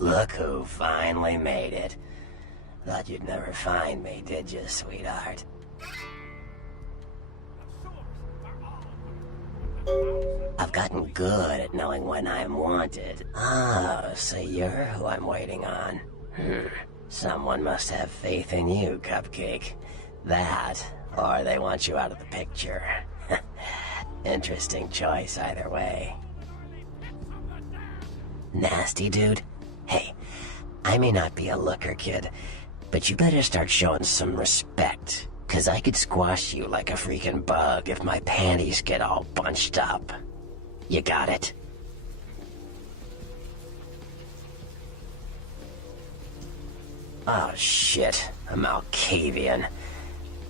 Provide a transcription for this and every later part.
Look who finally made it. Thought you'd never find me, did you, sweetheart? I've gotten good at knowing when I'm wanted. Oh, so you're who I'm waiting on. Someone must have faith in you, Cupcake. That, or they want you out of the picture. Interesting choice either way. Nasty dude? Hey, I may not be a looker, kid, but you better start showing some respect, 'cause I could squash you like a freaking bug if my panties get all bunched up. You got it? Oh shit, a Malkavian.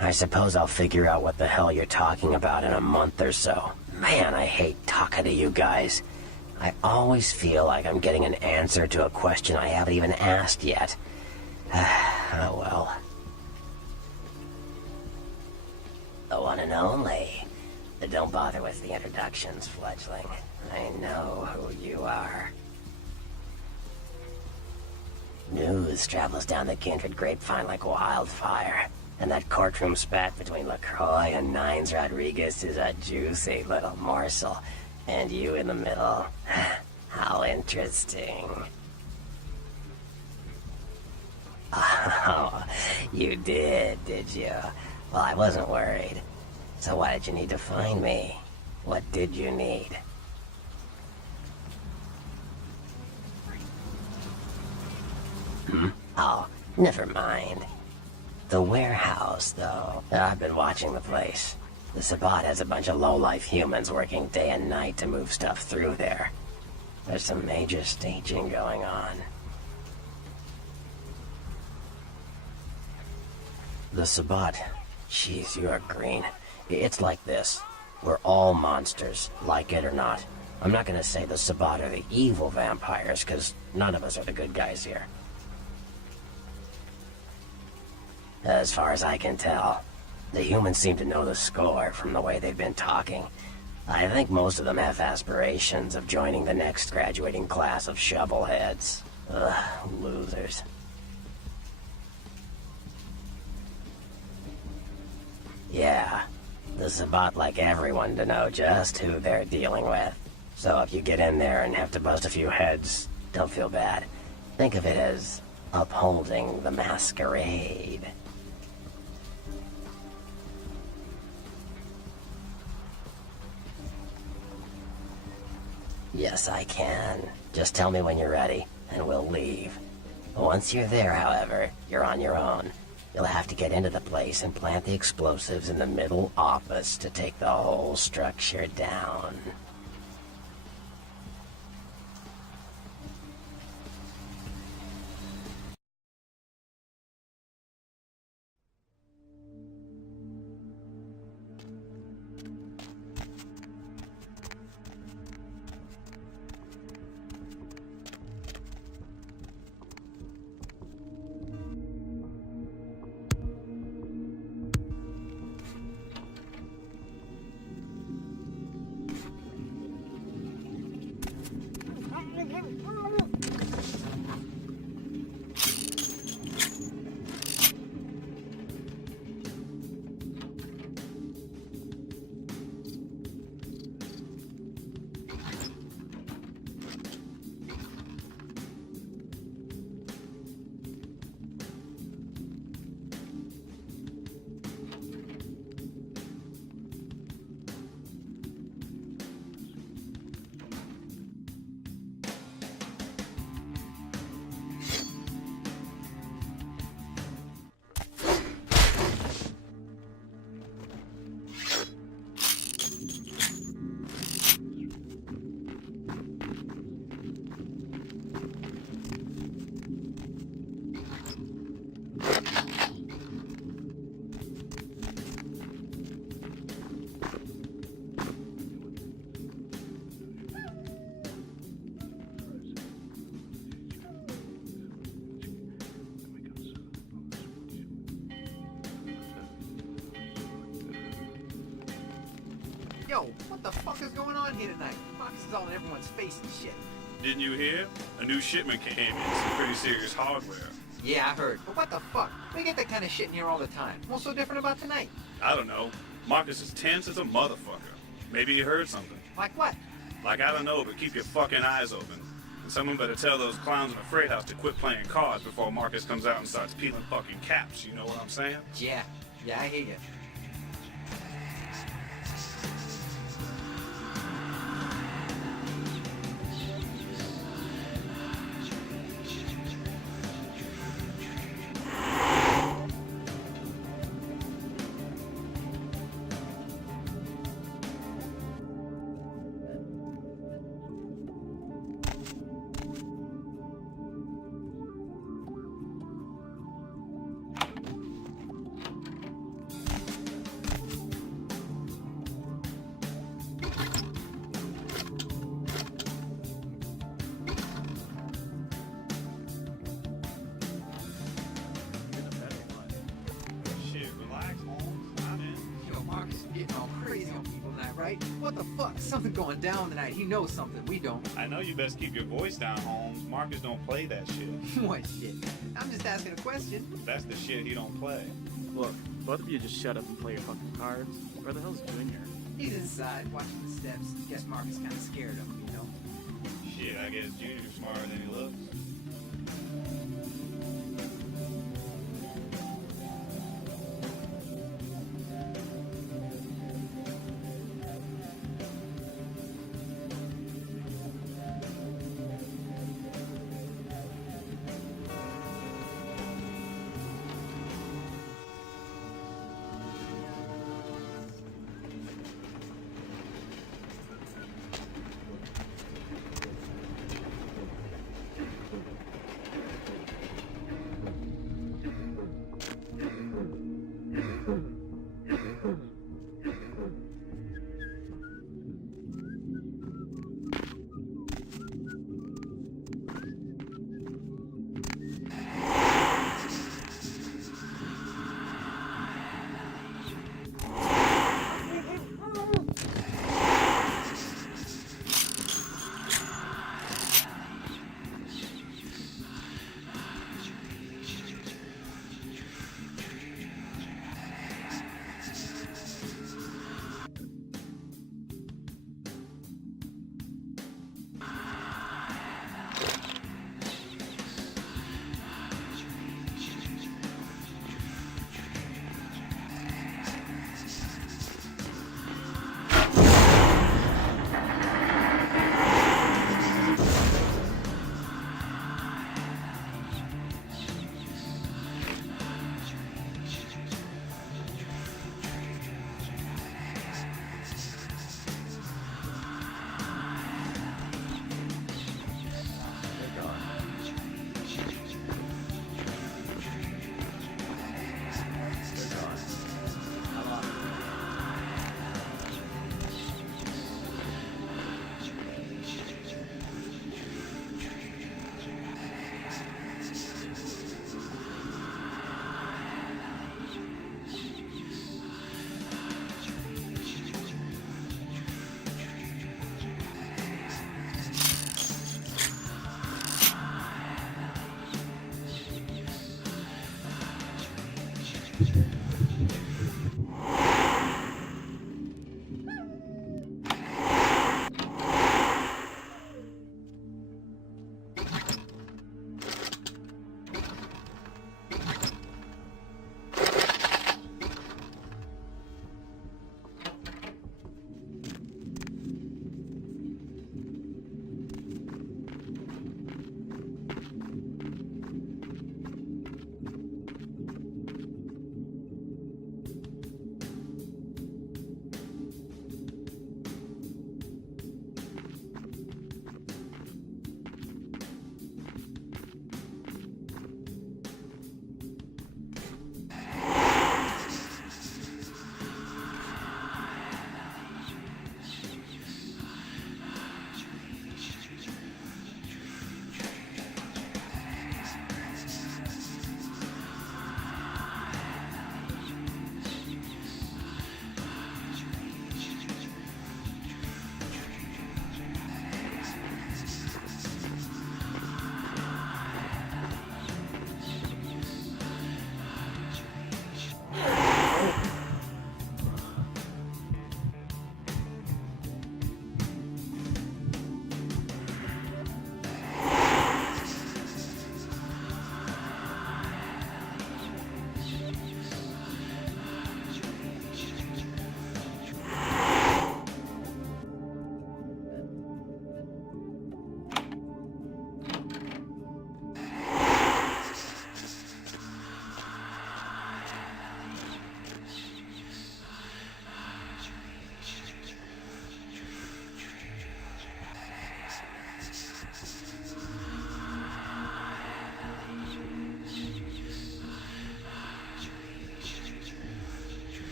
I suppose I'll figure out what the hell you're talking about in a month or so. Man, I hate talking to you guys. I always feel like I'm getting an answer to a question I haven't even asked yet. Oh well. The one and only. Don't bother with the introductions, fledgling. I know who you are. News travels down the kindred grapevine like wildfire. And that courtroom spat between LaCroix and Nines Rodriguez is a juicy little morsel. And you in the middle. How interesting. Oh, you did you? Well, I wasn't worried. So why did you need to find me? What did you need? Oh, never mind. The warehouse, though. I've been watching the place. The Sabbat has a bunch of low-life humans working day and night to move stuff through there. There's some major staging going on. The Sabbat. Jeez, you are green. It's like this. We're all monsters, like it or not. I'm not gonna say the Sabbat are the evil vampires, because none of us are the good guys here. As far as I can tell, the humans seem to know the score from the way they've been talking. I think most of them have aspirations of joining the next graduating class of shovelheads. Ugh, losers. Yeah, the Sabbat like everyone to know just who they're dealing with. So if you get in there and have to bust a few heads, don't feel bad. Think of it as upholding the masquerade. Yes, I can. Just tell me when you're ready, and we'll leave. Once you're there, however, you're on your own. You'll have to get into the place and plant the explosives in the middle office to take the whole structure down. Yo, what the fuck is going on here tonight? Fox is all in everyone's face and shit. Didn't you hear? A new shipment came in, some pretty serious hardware. Yeah, I heard. But what the fuck? We get that kind of shit in here all the time. What's so different about tonight? I don't know. Marcus is tense as a motherfucker. Maybe he heard something. Like what? Like, I don't know, but keep your fucking eyes open. And someone better tell those clowns in the freight house to quit playing cards before Marcus comes out and starts peeling fucking caps, you know what I'm saying? Yeah, I hear you. Right? What the fuck? Something going down tonight. He knows something we don't. I know you best keep your voice down, Holmes. Marcus don't play that shit. What shit? I'm just asking a question. That's the shit he don't play. Look, both of you just shut up and play your fucking cards. Where the hell's Junior? He's inside, watching the steps. Guess Marcus kinda scared of him, you know? Shit, I guess Junior's smarter than he looks.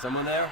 Someone there?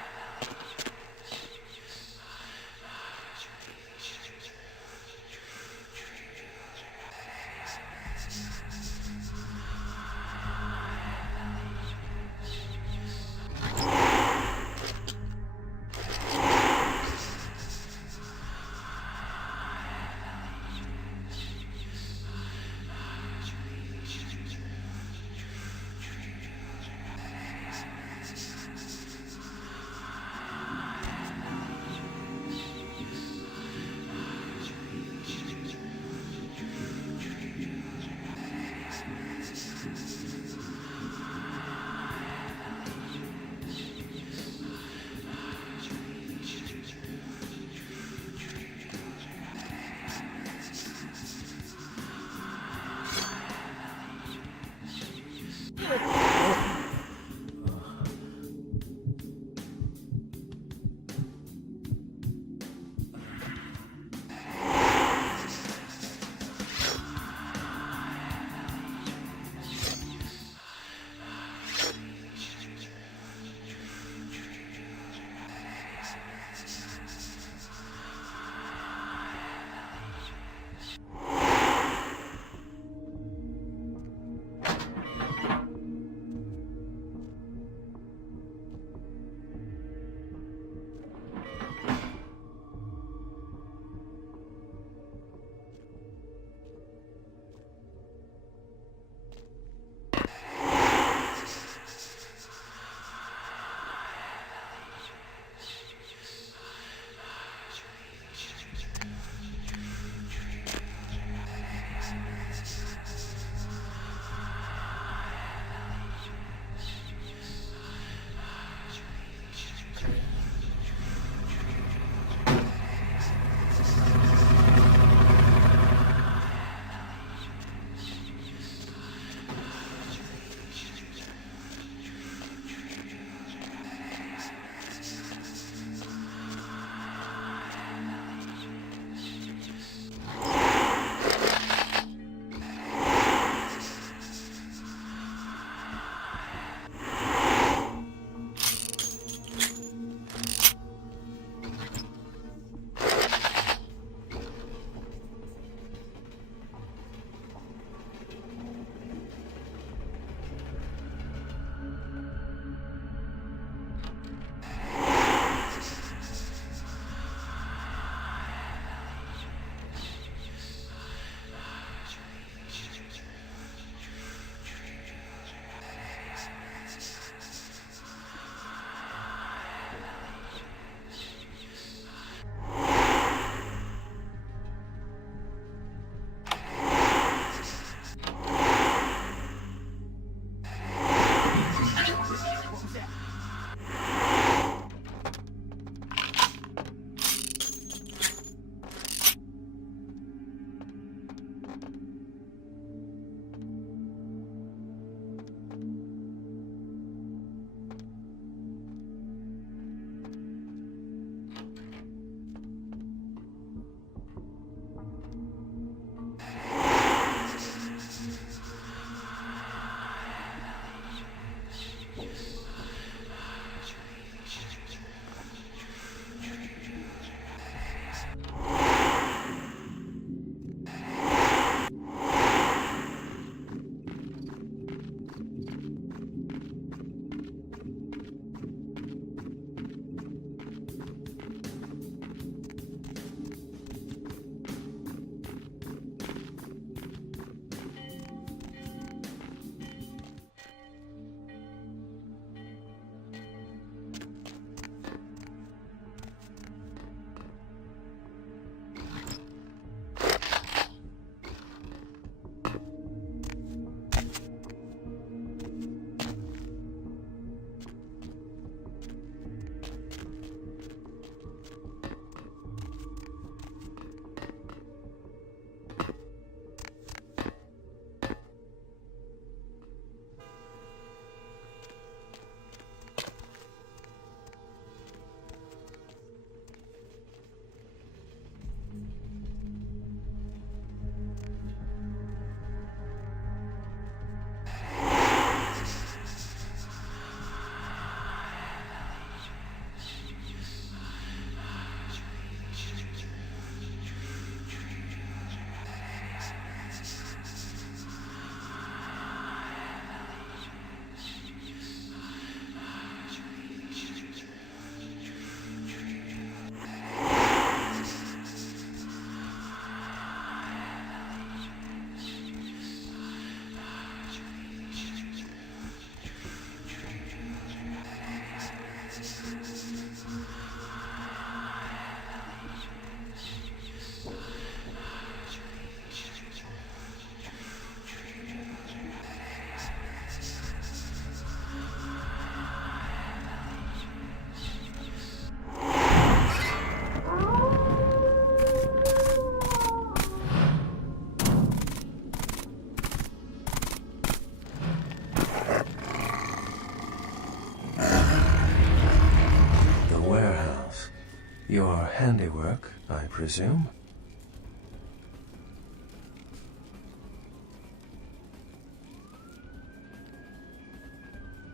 Your handiwork, I presume?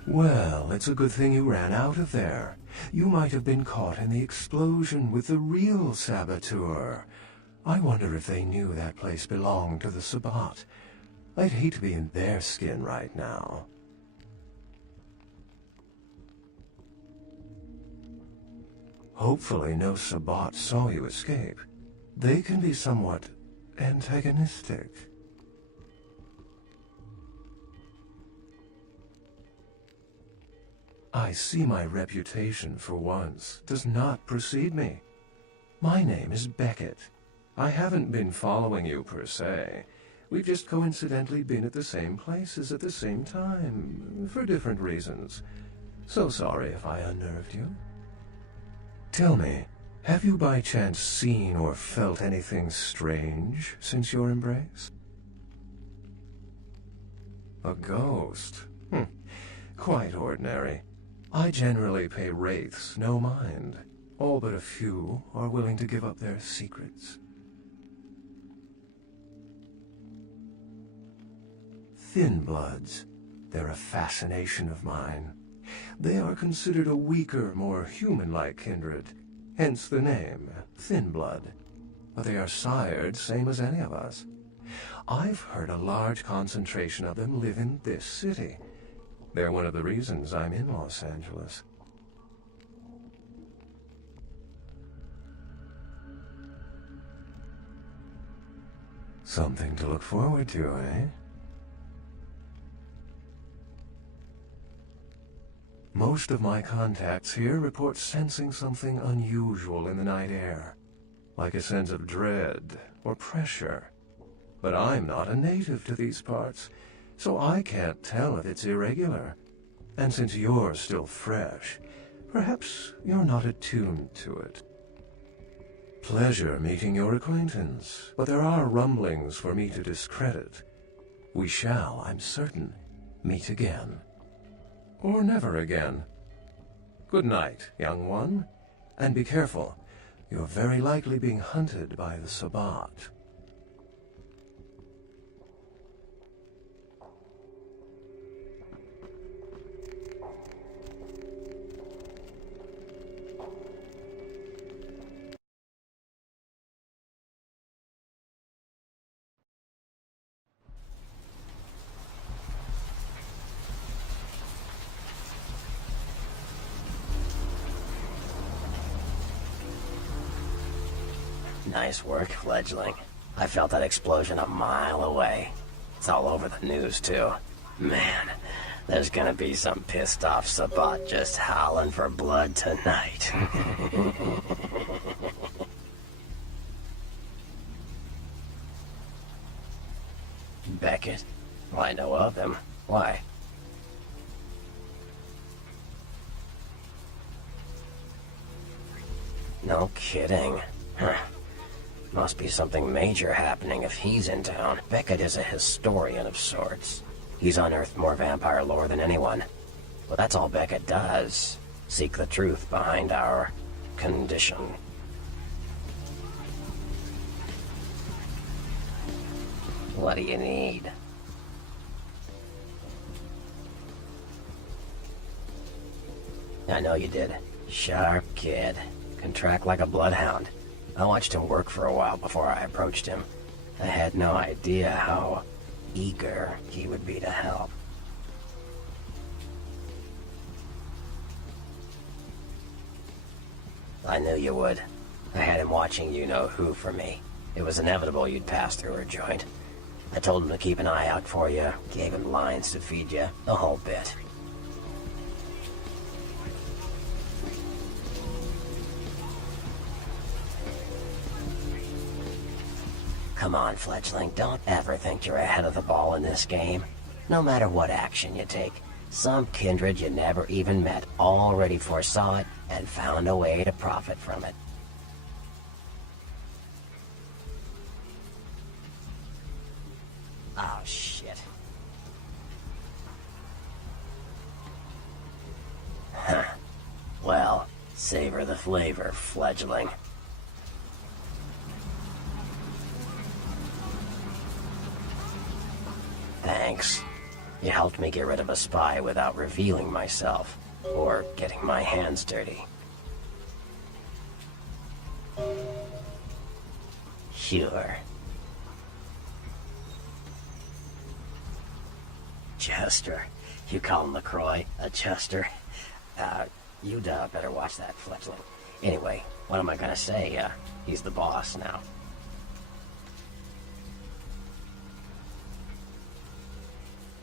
Well, it's a good thing you ran out of there. You might have been caught in the explosion with the real saboteur. I wonder if they knew that place belonged to the Sabbat. I'd hate to be in their skin right now. Hopefully no Sabbat saw you escape. They can be somewhat antagonistic. I see my reputation, for once, does not precede me. My name is Beckett. I haven't been following you per se. We've just coincidentally been at the same places at the same time, for different reasons. So sorry if I unnerved you. Tell me, have you by chance seen or felt anything strange since your embrace? A ghost? Quite ordinary. I generally pay wraiths no mind. All but a few are willing to give up their secrets. Thin bloods. They're a fascination of mine. They are considered a weaker, more human-like kindred, hence the name, Thin Blood. But they are sired same as any of us. I've heard a large concentration of them live in this city. They're one of the reasons I'm in Los Angeles. Something to look forward to, eh? Most of my contacts here report sensing something unusual in the night air, like a sense of dread or pressure. But I'm not a native to these parts, so I can't tell if it's irregular. And since you're still fresh, perhaps you're not attuned to it. Pleasure meeting your acquaintance, but there are rumblings for me to discredit. We shall, I'm certain, meet again. Or never again. Good night, young one, and be careful. You're very likely being hunted by the Sabbat. Nice work, fledgling. I felt that explosion a mile away. It's all over the news, too. Man, there's gonna be some pissed off Sabbat just howling for blood tonight. Beckett? Well, I know of him. Why? No kidding. Huh. Must be something major happening if he's in town. Beckett is a historian of sorts. He's unearthed more vampire lore than anyone. But that's all Beckett does. Seek the truth behind our condition. What do you need? I know you did. Sharp kid. Can track like a bloodhound. I watched him work for a while before I approached him. I had no idea how eager he would be to help. I knew you would. I had him watching you-know-who for me. It was inevitable you'd pass through her joint. I told him to keep an eye out for you, gave him lines to feed you, the whole bit. Come on, fledgling, don't ever think you're ahead of the ball in this game. No matter what action you take, some kindred you never even met already foresaw it and found a way to profit from it. Oh, shit. Huh. Well, Savor the flavor, fledgling. Thanks. You helped me get rid of a spy without revealing myself, or getting my hands dirty. Sure. Chester. You call him LaCroix a Chester? You'd better watch that, fledgling. Anyway, what am I gonna say? He's the boss now.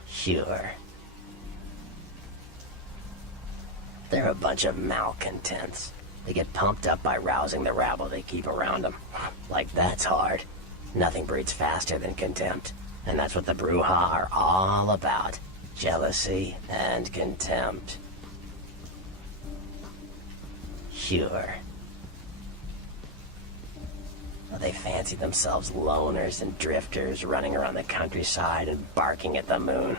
Sure. They're a bunch of malcontents. They get pumped up by rousing the rabble they keep around them. Like that's hard. Nothing breeds faster than contempt. And that's what the brouhaha are all about. Jealousy and contempt. Sure. Well, they fancy themselves loners and drifters running around the countryside and barking at the moon.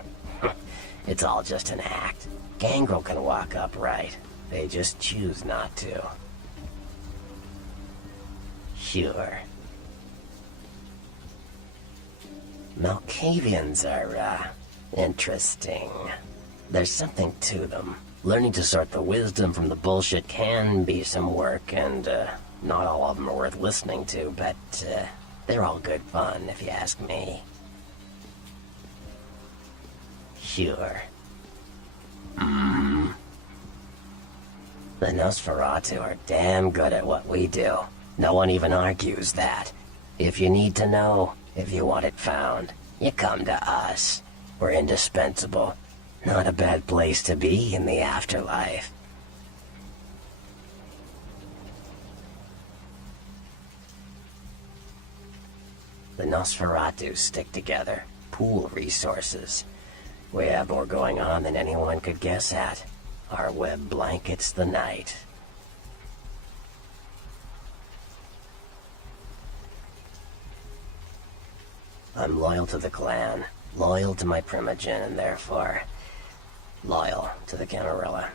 It's all just an act. Gangrel can walk upright. They just choose not to. Sure. Malkavians are, interesting. There's something to them. Learning to sort the wisdom from the bullshit can be some work, and, not all of them are worth listening to, but, they're all good fun, if you ask me. Sure. The Nosferatu are damn good at what we do. No one even argues that. If you need to know, if you want it found, you come to us. We're indispensable. Not a bad place to be in the afterlife. The Nosferatu stick together, pool resources. We have more going on than anyone could guess at. Our web blankets the night. I'm loyal to the clan, loyal to my primogen, and therefore loyal to the Camarilla.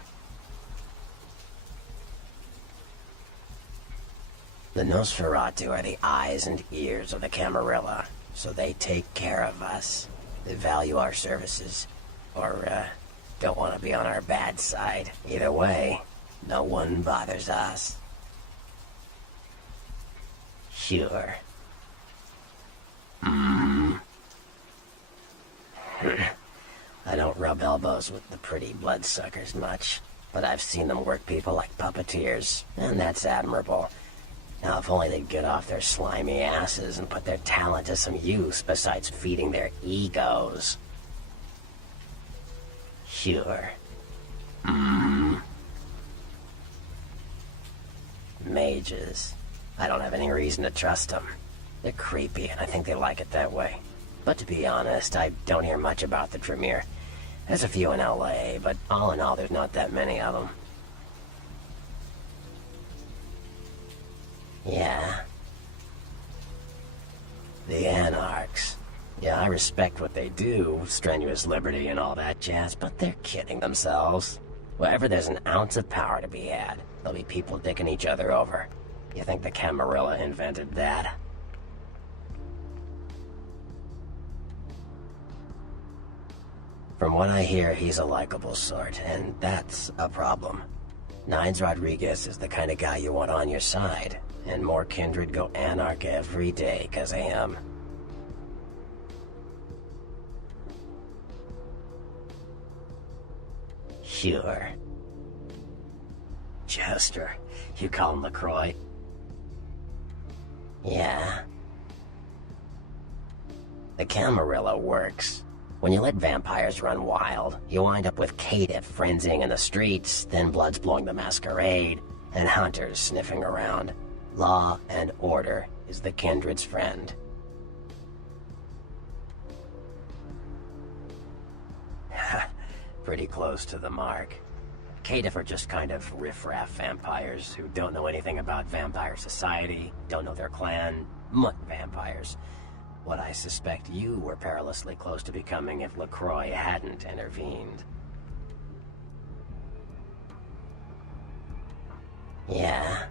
The Nosferatu are the eyes and ears of the Camarilla, so they take care of us. They value our services, or, don't want to be on our bad side. Either way, no one bothers us. Sure. I don't rub elbows with the pretty bloodsuckers much, but I've seen them work people like puppeteers, and that's admirable. Now, if only they'd get off their slimy asses and put their talent to some use besides feeding their egos. Sure. Mages. I don't have any reason to trust them. They're creepy, and I think they like it that way. But to be honest, I don't hear much about the Tremere. There's a few in LA, but all in all, there's not that many of them. Yeah. The Anmrks. Yeah, I respect what they do, strenuous liberty and all that jazz, but they're kidding themselves. Wherever there's an ounce of power to be had, there'll be people dicking each other over. You think the Camarilla invented that? From what I hear, he's a likable sort, and that's a problem. Nines Rodriguez is the kind of guy you want on your side, and more kindred go Anmrk every day 'cause of him. Sure. Chester, you call him LaCroix? Yeah. The Camarilla works. When you let vampires run wild, you wind up with caitiff frenzying in the streets, then bloods blowing the masquerade, and hunters sniffing around. Law and order is the kindred's friend. Pretty close to the mark. Caitiff are just kind of riffraff vampires who don't know anything about vampire society, don't know their clan, mutt vampires. What I suspect you were perilously close to becoming if LaCroix hadn't intervened. Yeah?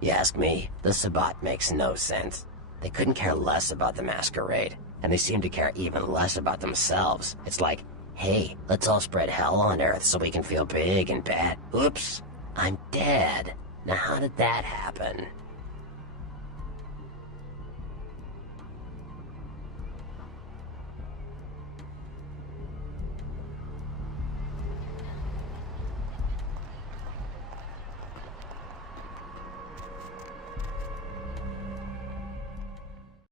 You ask me, the Sabbat makes no sense. They couldn't care less about the Masquerade, and they seem to care even less about themselves. It's like, hey, let's all spread hell on Earth so we can feel big and bad. Oops, I'm dead. Now how did that happen?